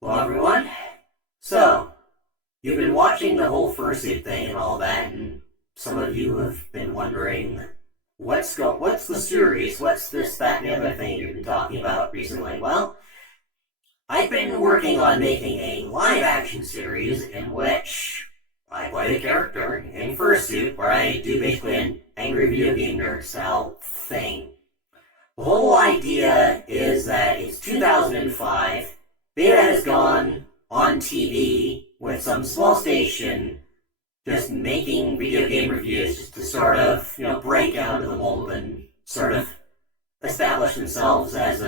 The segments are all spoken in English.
Hello, everyone. So, you've been watching the whole fursuit thing and all that, and some of you have been wondering, what's the series? What's this, that, and the other thing you've been talking about recently? Well, I've been working on making a live-action series in which I play a character in fursuit, where I do basically an angry video game nerd style thing. The whole idea is that it's 2005. Beta has gone on TV with some small station just making video game reviews just to sort of, break out of the mold and sort of establish themselves as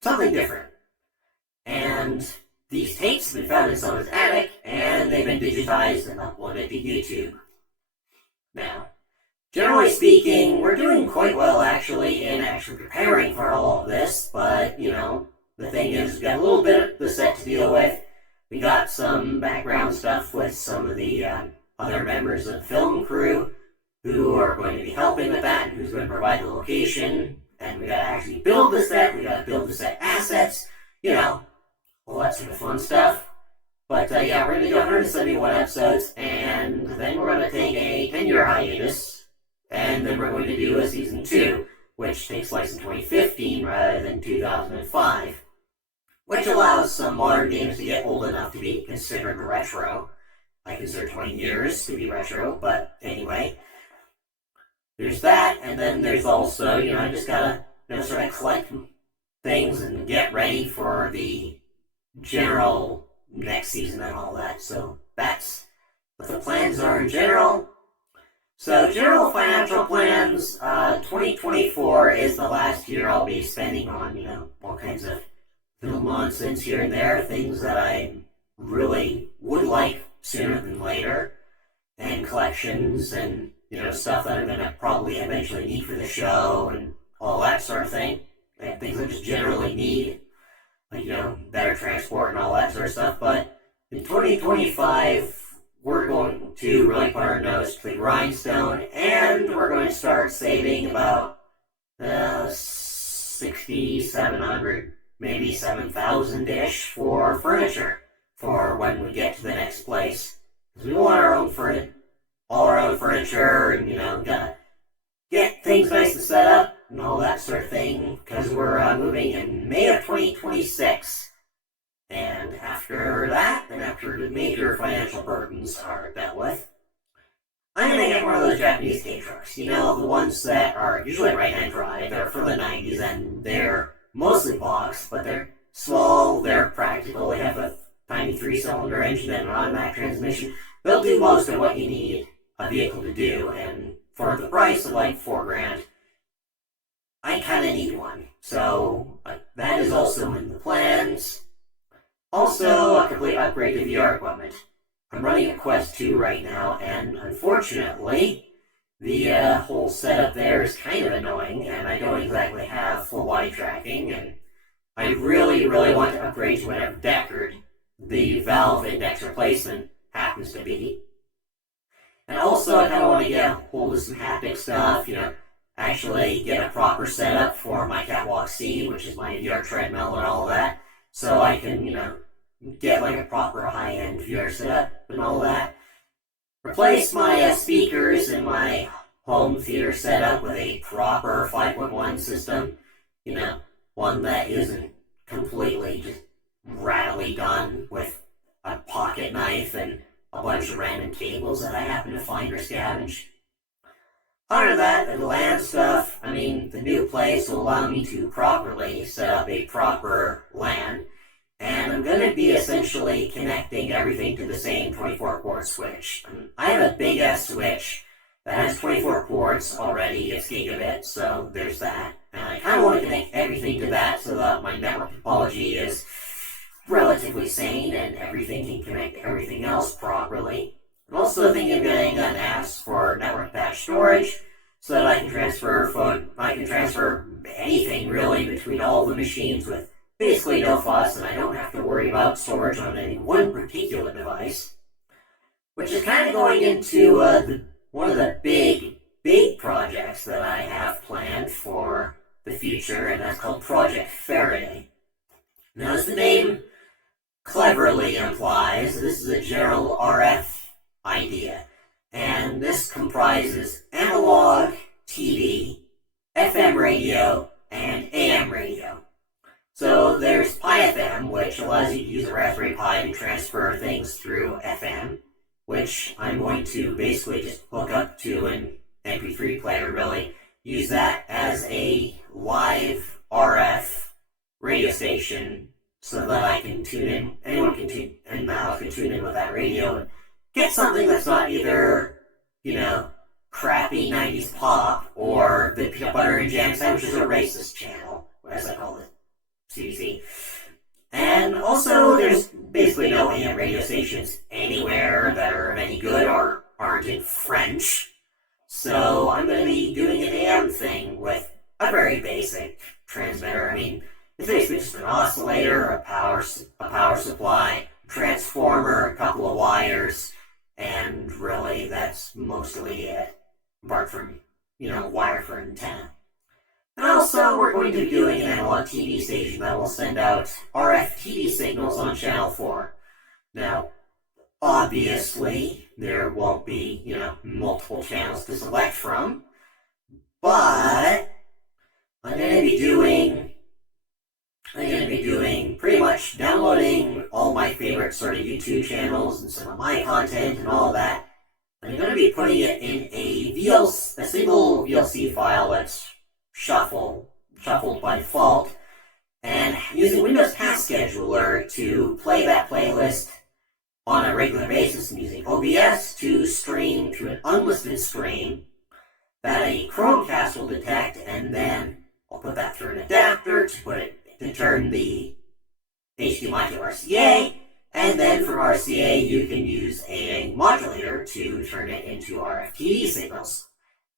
something different. And these tapes have been found in someone's attic, and they've been digitized and uploaded to YouTube. Now, generally speaking, we're doing quite well actually in actually preparing for all of this, but, the thing is, we've got a little bit of the set to deal with. We got some background stuff with some of the other members of the film crew who are going to be helping with that and who's going to provide the location. And we got to actually build the set, we got to build the set assets, all that sort of fun stuff. But yeah, we're going to do 171 episodes, and then we're going to take a 10-year hiatus, and then we're going to do a season 2, which takes place in 2015 rather than 2005. Which allows some modern games to get old enough to be considered retro. I consider 20 years to be retro, but anyway. There's that, and then there's also, I just gotta sort of collect things and get ready for the general next season and all that. So that's what the plans are in general. So general financial plans, 2024 is the last year I'll be spending on, all kinds of little nonsense here and there, things that I really would like sooner than later, and collections and, stuff that I'm going to probably eventually need for the show and all that sort of thing, and things I just generally need, like, better transport and all that sort of stuff. But in 2025, we're going to really put our nose to the grindstone, and we're going to start saving about 6,700, maybe 7,000-ish for furniture for when we get to the next place. Because we want our own all our own furniture, and gotta get things nice and set up and all that sort of thing. Because we're moving in May of 2026, and after that, and after the major financial burdens are dealt with, I'm gonna get one of those Japanese K trucks. The ones that are usually right-hand drive. They're from the 90s, and they're mostly box, but they're small, they're practical, they have a tiny 3-cylinder engine and an automatic transmission. They'll do most of what you need a vehicle to do, and for the price of like $4,000, I kind of need one. So that is also in the plans. Also, a complete upgrade to VR equipment. I'm running a Quest 2 right now, and unfortunately, the whole setup there is kind of annoying, and I don't exactly have full body tracking, and I really, really want to upgrade to whatever Deckard, the Valve Index replacement, happens to be. And also, I kind of want to get a hold of some haptic stuff, actually get a proper setup for my Catwalk C, which is my VR treadmill and all that, so I can, get like a proper high-end VR setup and all that. Replace my speakers in my home theater setup with a proper 5.1 system, one that isn't completely just rattly done with a pocket knife and a bunch of random cables that I happen to find or scavenge. Other than that, the LAN stuff, the new place will allow me to properly set up a proper LAN, and I'm going to be essentially connecting everything to the same 24-port switch. I have a big-ass switch that has 24 ports already. It's gigabit, so there's that. And I kind of want to connect everything to that so that my network topology is relatively sane and everything can connect to everything else properly. I'm also thinking of getting an NAS for network patch storage so that I can transfer anything really between all the machines with basically no fuss, and I don't have to worry about storage on any one particular device, which is kind of going into one of the big projects that I have planned for the future, and that's called Project Faraday. Now, as the name cleverly implies, this is a general RF idea. And this comprises analog TV, FM radio, and AM radio. So there's Pi-FM, which allows you to use a Raspberry Pi to transfer things through FM, which I'm going to basically just hook up to an MP3 player, really. Use that as a live RF radio station so that I can tune in, anyone can tune in the house can tune in with that radio and get something that's not either, crappy 90s pop or the Peanut Butter and Jam Sandwiches or Racist channel, as I call it, CBC. And also, there's basically no AM radio stations anywhere that are of any good or aren't in French. So I'm going to be doing an AM thing with a very basic transmitter. I mean, it's basically just an oscillator, a power supply, transformer, a couple of wires, and really that's mostly it, apart from, wire for an antenna. And also, we're going to be doing an analog TV station that will send out RF TV signals on Channel 4. Now, obviously, there won't be, multiple channels to select from, but I'm going to be doing pretty much downloading all my favorite sort of YouTube channels and some of my content and all that. I'm going to be putting it in a single VLC file that's shuffled by default, and using Windows Task Scheduler to play that playlist on a regular basis, and using OBS to stream to an unlisted stream that a Chromecast will detect, and then I'll put that through an adapter to turn the HDMI to RCA, and then from RCA you can use a modulator to turn it into RF TV signals.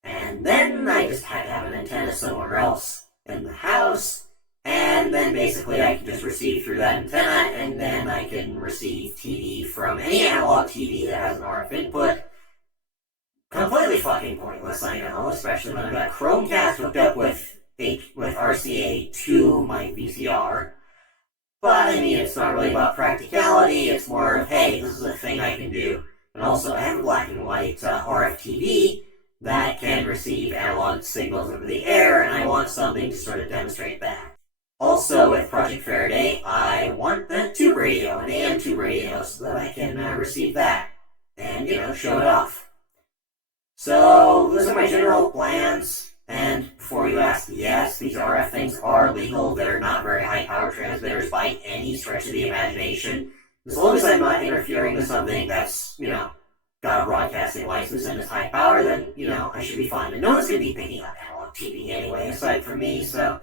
And then I just had to have an antenna somewhere else in the house, and then basically I can just receive through that antenna, and then I can receive TV from any analog TV that has an RF input. Completely fucking pointless, I know, especially when I've got Chromecast hooked up with RCA to my VCR. But I mean, it's not really about practicality, it's more of, hey, this is a thing I can do. And also, I have a black and white RF TV that can receive analog signals over the air, and I want something to sort of demonstrate that. Also, with Project Faraday, I want a tube radio, an AM tube radio, so that I can receive that and, show it off. So, those are my general plans. And before you ask, yes, these RF things are legal. They're not very high power transmitters by any stretch of the imagination. As long as I'm not interfering with something that's, got a broadcasting license and is high power, then, I should be fine. And no one's going to be picking up analog TV anyway, aside from me, so